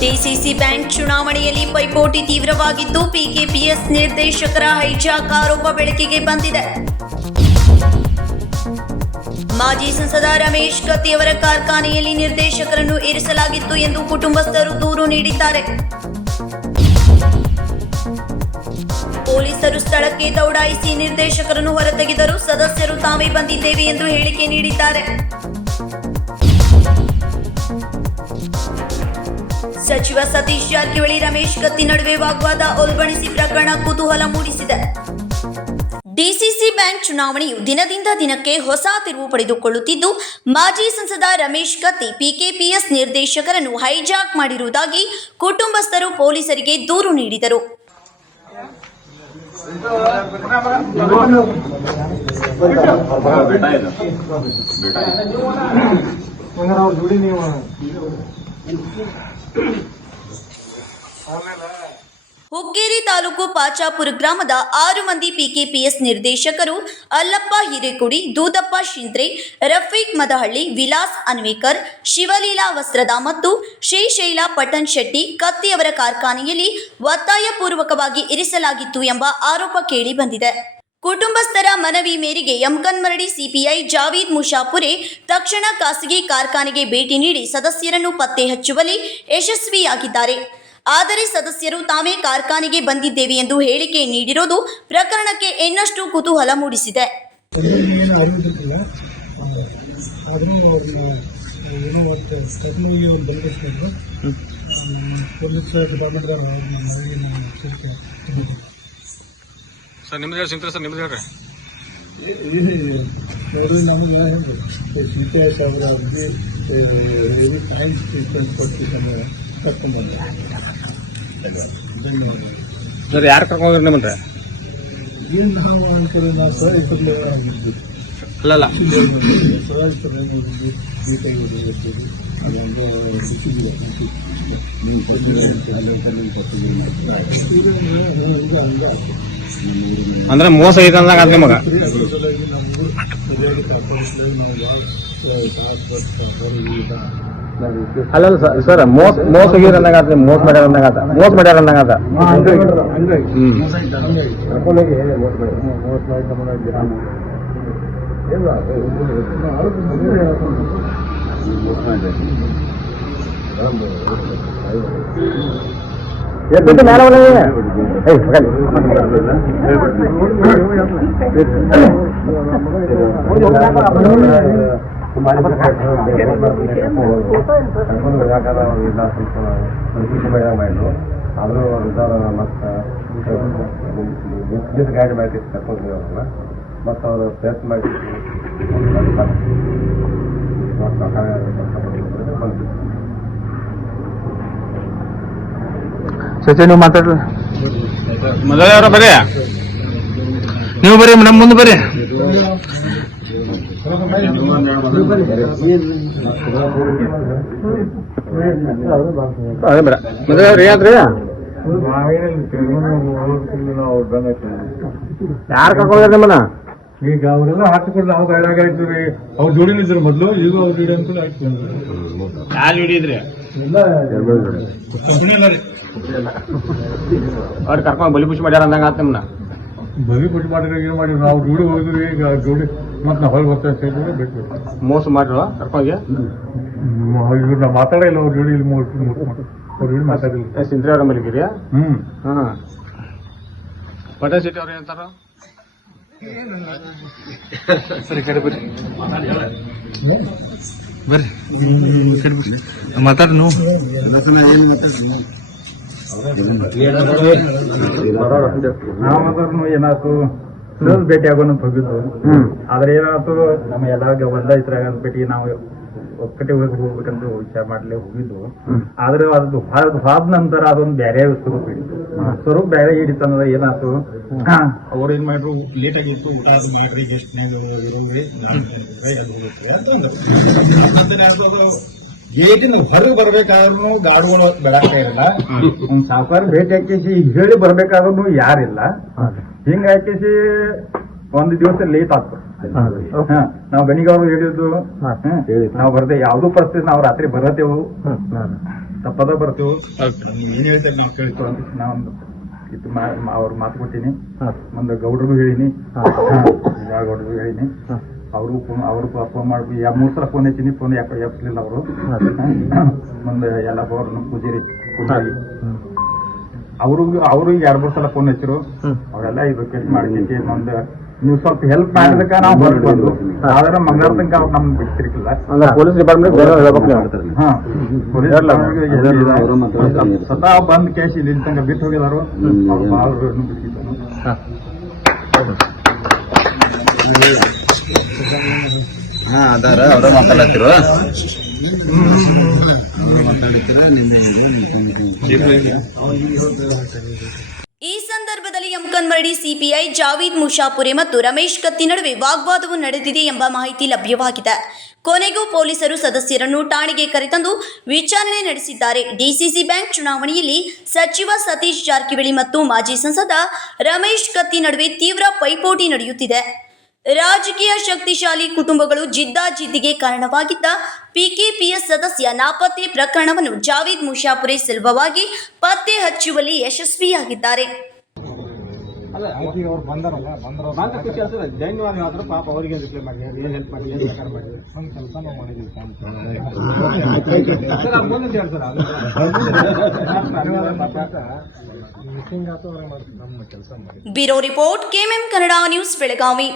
DCC bank ಚುನಾವಣೆಯಲ್ಲಿ ಪೈಪೋಟಿ ತೀವ್ರವಾಗಿದ್ದು PKPS ನಿರ್ದೇಶಕರ ಹೈಜಾಕ್ ಆರೋಪ ಬೆಳಕಿಗೆ ಬಂದಿದೆ. ಮಾಜಿ ಸಂಸದ ರಮೇಶ್ ಕತ್ತಿಯವರ ಕಾರ್ಖಾನೆಯಲ್ಲಿ ನಿರ್ದೇಶಕರನ್ನು ಇರಿಸಲಾಗಿತ್ತು ಎಂದು ಕುಟುಂಬಸ್ಥರು ದೂರು ನೀಡಿದ್ದಾರೆ. ಪೊಲೀಸರು ಸ್ಥಳಕ್ಕೆ ದೌಡಾಯಿಸಿ ನಿರ್ದೇಶಕರನ್ನು ಹೊರತೆಗೆದರು. ಸದಸ್ಯರು ತಾವೇ ಬಂದಿದ್ದೇವೆ ಎಂದು ಹೇಳಿಕೆ ನೀಡಿದ್ದಾರೆ. ಸಚಿವ ಸತೀಶ್ ಜಾರಕಿಹೊಳಿ ರಮೇಶ್ ಕತ್ತಿ ನಡುವೆ ವಾಗ್ವಾದ ಉಲ್ಬಣಿಸಿ ಪ್ರಕರಣ ಕುತೂಹಲ ಮೂಡಿಸಿದೆ. ಡಿಸಿಸಿ ಬ್ಯಾಂಕ್ ಚುನಾವಣೆಯು ದಿನದಿಂದ ದಿನಕ್ಕೆ ಹೊಸ ತಿರುವು ಪಡೆದುಕೊಳ್ಳುತ್ತಿದ್ದು, ಮಾಜಿ ಸಂಸದ ರಮೇಶ್ ಕತ್ತಿ ಪಿಕೆಪಿಎಸ್ ನಿರ್ದೇಶಕರನ್ನು ಹೈಜಾಕ್ ಮಾಡಿರುವುದಾಗಿ ಕುಟುಂಬಸ್ಥರು ಪೊಲೀಸರಿಗೆ ದೂರು ನೀಡಿದರು. ಹುಕ್ಕೇರಿ ತಾಲೂಕು ಪಾಚಾಪುರ ಗ್ರಾಮದ 6 ಮಂದಿ ಪಿಕೆಪಿಎಸ್ ನಿರ್ದೇಶಕರು ಅಲ್ಲಪ್ಪ ಹಿರೇಕುಡಿ, ದೂದಪ್ಪ ಶಿಂತ್ರೆ, ರಫೀಕ್ ಮದಹಳ್ಳಿ, ವಿಲಾಸ್ ಅನ್ವೇಕರ್, ಶಿವಲೀಲಾ ವಸ್ತ್ರದ ಮತ್ತು ಶ್ರೀಶೈಲ ಪಟನ್ ಶೆಟ್ಟಿ ಕತ್ತಿಯವರ ಕಾರ್ಖಾನೆಯಲ್ಲಿ ಒತ್ತಾಯಪೂರ್ವಕವಾಗಿ ಇರಿಸಲಾಗಿತ್ತು ಎಂಬ ಆರೋಪ ಕೇಳಿ ಬಂದಿದೆ. ಕುಟುಂಬಸ್ಥರ ಮನವಿ ಮೇರೆಗೆ ಯಮಕನ್ಮರಡಿ ಸಿಪಿಐ ಜಾವೀದ್ ಮುಷಾಪುರೆ ತಕ್ಷಣ ಖಾಸಗಿ ಕಾರ್ಖಾನೆಗೆ ಭೇಟಿ ನೀಡಿ ಸದಸ್ಯರನ್ನು ಪತ್ತೆ ಹಚ್ಚುವಲ್ಲಿ ಯಶಸ್ವಿಯಾಗಿದ್ದಾರೆ. ಆದರೆ ಸದಸ್ಯರು ತಾವೇ ಕಾರ್ಖಾನೆಗೆ ಬಂದಿದ್ದೇವೆ ಎಂದು ಹೇಳಿಕೆ ನೀಡಿರುವುದು ಪ್ರಕರಣಕ್ಕೆ ಇನ್ನಷ್ಟು ಕುತೂಹಲ ಮೂಡಿಸಿದೆ. ಸರ್ ನಿಮ್ದು ಹೇಳಿ ಸಿಂತ್ರ ಸರ್ ನಿಮ್ದು ಹೇಳ್ರಿ. ನೋಡಿ ನಮಗೆ ಸಿಪಿಐ ಸಾಹೇಬ್ರ ವೆರಿ ಫೈನ್ ಟ್ರೀಟ್ಮೆಂಟ್ ಕೊಡ್ತಿದ್ದಾನೆ ಕರ್ಕೊಂಡ್ಬಂದ. ಸರ್ ಯಾರು ಕರ್ಕೊಂಡ್ರಿ ನಿಮ್ಮಂದ್ರೆ? ಏನು ನಾವು ಅನ್ಕೊಳ್ಳಿ ನಾವು ಸಹಿಸಲು ಅಲ್ಲಲ್ಲ ಅಂದ್ರೆ ಮೋಸ ಐತೆ ಅಂದಾಗ ಅದ್ ನಿಮಗ ಅಲ್ಲಲ್ಲ ಸರ್ ಮೋಸ ಹೋಗಿರ ಅಂದಾಗ ಮೋಸ ಮಾಡ್ಯಾರ ಅಂದಾಗ ಎದ್ದು ಮೇಲೆ ಮಾಡಿದ್ರು ಆದರೂ ಮತ್ತು ಗಾಡಿ ಮಾಡಿ ಕರ್ಕೊಂಡು ಅವ್ರನ್ನ ಮತ್ತು ಅವರು ಪ್ರಯತ್ನ ಮಾಡಿ ಸಚಿನ್ ನೀವು ಮಾತಾಡ್ರಿ. ಮೊದಲ ಅವರ ಬರ್ರಿ, ನೀವು ಬರ್ರಿ, ನಮ್ಮ ಮುಂದೆ ಬರ್ರಿ. ಮೊದಲ ಅವ್ರು ಯಾತ್ರಿ ಯಾರು ಕರ್ಕೊಂಡ್ರಿ ನಿಮ್ಮನ್ನ? ಈಗ ಅವರೆಲ್ಲ ಹಾಕಿಕೊಂಡು ನಾವು ಗಾಡಿಯಾಗ ಆಯ್ತೀವಿ. ಅವ್ರ ಜೋಡಿನ ಇದ್ರು ಮೊದಲು, ಈಗ ಅವ್ರ ಜೋಡಿ ಅನ್ಕೊಂಡು ಹಾಕ್ತೀವಿ. ಯಾರು ಹಿಡಿದ್ರಿ? ಅವ್ರು ಕರ್ಕೊಂಡು ಬಲಿ ಪುಷ್ ಮಾಡ್ಯಾರ ಅಂದಂಗ ಆತ ನಿಮ್ಮನ್ನ? ಬಲಿ ಪುಷ್ ಮಾಡಿದ್ರೆ ಏನು ಮಾಡಿದ್ರು ನಾವು ಜೋಡಿ ಹೋಗಿದ್ವಿ. ಈಗ ಜೋಡಿ ಮತ್ತೆ ನಾವು ಹೊರಗೆ ಬರ್ತಾ ಬೇಕು ಮೋಸ ಮಾಡ್ರು ಕರ್ಕೊಂಡಿ ಇವ್ರು ನಾವು ಮಾತಾಡಿಲ್ಲ. ಅವ್ರ ಜೋಡಿ ಇಲ್ಲಿ ಅವ್ರ ಜೋಡಿ ಮಾತಾಡಿಲ್ಲ. ಸಿಂತ್ರಿ ಅವ್ರ ಮಲಿಗಿರಿಯಾ? ಪಟೇಲ್ ಸಿಟಿ ಅವ್ರು ಏನಂತಾರ? ಸರಿ ಕಡೆ ಬರ್ರಿ ಬರ್ರಿ ಮಾತಾಡ್ರಿ. ನೀವು ನಾವು ಏನಾಯ್ತು ಭೇಟಿ ಆಗೋಣ ಅಂತ ಹೋಗಿದ್ದು. ಆದ್ರೆ ಏನಾಯ್ತು, ನಮ್ಮ ಎಲ್ಲ ಒಂದ ಇದ್ರಾಗ ಭೇಟಿ ನಾವು ಒಕ್ಕಟ್ಟೆ ಹೋಗ್ಬೇಕಂತ ವಿಚಾರ ಮಾಡ್ಲಿ ಹೋಗಿದ್ದು. ಆದ್ರೆ ಅದು ಹಾದ ನಂತರ ಅದೊಂದು ಬೇರೆ ಸ್ವರೂಪ ಬೇರೆ ಹಿಡಿತಂದ್ರೆ ಏನಾಯ್ತು, ಅವ್ರು ಏನ್ ಮಾಡ್ರು ಲೇಟ್ ಆಗಿತ್ತು, ಊಟ ಅದು ಮಾಡ್ರಿ ಗೆಸ್ಟ್ನಾಗ ಇರೋವ್ರಿ ಗೇಟಿನ ಹೊರಗೆ ಬರ್ಬೇಕಾದ್ರೂ ಗಾಡಿಗಳು ಬೆಳಕ ಇರಲ್ಲ. ಸಾವುಕಾರ ಭೇಟಿ ಹಾಕಿಸಿ ಹೇಳಿ ಬರ್ಬೇಕಾದ್ರೂ ಯಾರಿಲ್ಲ. ಹಿಂಗ ಹಾಕಿಸಿ ಒಂದು ದಿವಸ ಲೇಟ್ ಆಗ್ತದೆ. ನಾವು ಗಣಿಗವ್ರು ಹೇಳಿದ್ದು ನಾವು ಬರ್ದೆ ಯಾವ್ದು ಪರಿಸ್ಥಿತಿ ನಾವು ರಾತ್ರಿ ಬರತ್ತೇವು. ತಪ್ಪದ ಬರ್ತೀವಿ ಓಕೆ. ನೀವ್ ಏನ್ ಹೇಳ್ತೀರಿ ನಾವು ಕೇಳ್ತೀವಿ ಅಂತ ನಾನು ಇದು ಅವ್ರ ಮಾತು ಕೊಟ್ಟಿನಿ. ಮುಂದೆ ಗೌಡ್ರಿಗೂ ಹೇಳಿನಿ, ಗೌಡ್ರಿಗೂ ಹೇಳಿನಿ. ಅವರು ಫೋನ್ ಮಾಡಿ 3 ಸಲ ಫೋನ್ ಹಚ್ಚಿನಿ, ಫೋನ್ ಎಪ್ಪಿಸ್ಲಿಲ್ಲ ಅವರು. ಮುಂದೆ ಎಲ್ಲ ಅವ್ರನ್ನ ಪೂಜಾರಿ ಅವರು 2-3 ಸಲ ಫೋನ್ ಹಚ್ಚಿರು. ಅವರೆಲ್ಲ ಇದು ಕೆಲ್ಸ ಮಾಡಿ ಮುಂದೆ ನೀವು ಸ್ವಲ್ಪ ಹೆಲ್ಪ್ ಮಾಡಿದಕ್ಕ ನಾವು ಹೊರಗೆ ಬಂದು, ಆದ್ರೆ ಮಂಗಳವಾರ ತನಕ ಅವ್ರು ನಮ್ಗೆ ಬಿಡ್ತಿರ್ಕಿಲ್ಲ. ಪೊಲೀಸ್ ಡಿಪಾರ್ಟ್ಮೆಂಟ್ ಹಾ, ಪೊಲೀಸ್ ಸದಾ ಬಂದ್ ಕೇಸ್ ಇಲ್ಲಿ ತನಕ ಬಿಟ್ಟು ಹೋಗಿದಾರು. ಅವ್ರು ಭಾಳ ಬಿಟ್ಟಿದ್ದಾನು. ಹಾ ಅದಾರ ಅವ್ರ ಮಾತಾಡತ್ತಿರು. ಈ ಸಂದರ್ಭದಲ್ಲಿ ಯಮಕನ್ಮರಡಿ ಸಿಪಿಐ ಜಾವೀದ್ ಮುಷಾಪುರೆ ಮತ್ತು ರಮೇಶ್ ಕತ್ತಿ ನಡುವೆ ವಾಗ್ವಾದವು ನಡೆದಿದೆ ಎಂಬ ಮಾಹಿತಿ ಲಭ್ಯವಾಗಿದೆ. ಕೊನೆಗೂ ಪೊಲೀಸರು ಸದಸ್ಯರನ್ನು ಠಾಣೆಗೆ ಕರೆತಂದು ವಿಚಾರಣೆ ನಡೆಸಿದ್ದಾರೆ. ಡಿಸಿಸಿ ಬ್ಯಾಂಕ್ ಚುನಾವಣೆಯಲ್ಲಿ ಸಚಿವ ಸತೀಶ್ ಜಾರಕಿಹೊಳಿ ಮತ್ತು ಮಾಜಿ ಸಂಸದ ರಮೇಶ್ ಕತ್ತಿ ನಡುವೆ ತೀವ್ರ ಪೈಪೋಟಿ ನಡೆಯುತ್ತಿದೆ. ರಾಜಕೀಯ ಶಕ್ತಿಶಾಲಿ ಕುಟುಂಬಗಳು ಜಿದ್ದಾಜಿದ್ದಿಗೆ ಕಾರಣವಾಗಿದ್ದ ಪಿಕೆಪಿಎಸ್ ಸದಸ್ಯ ನಾಪತ್ತೆ ಪ್ರಕರಣವನ್ನು ಜಾವೀದ್ ಮುಷಾಪುರೆ ಸುಲಭವಾಗಿ ಪತ್ತೆ ಹಚ್ಚುವಲ್ಲಿ ಯಶಸ್ವಿಯಾಗಿದ್ದಾರೆ. Bureau report KMM Kannada news Belagavi.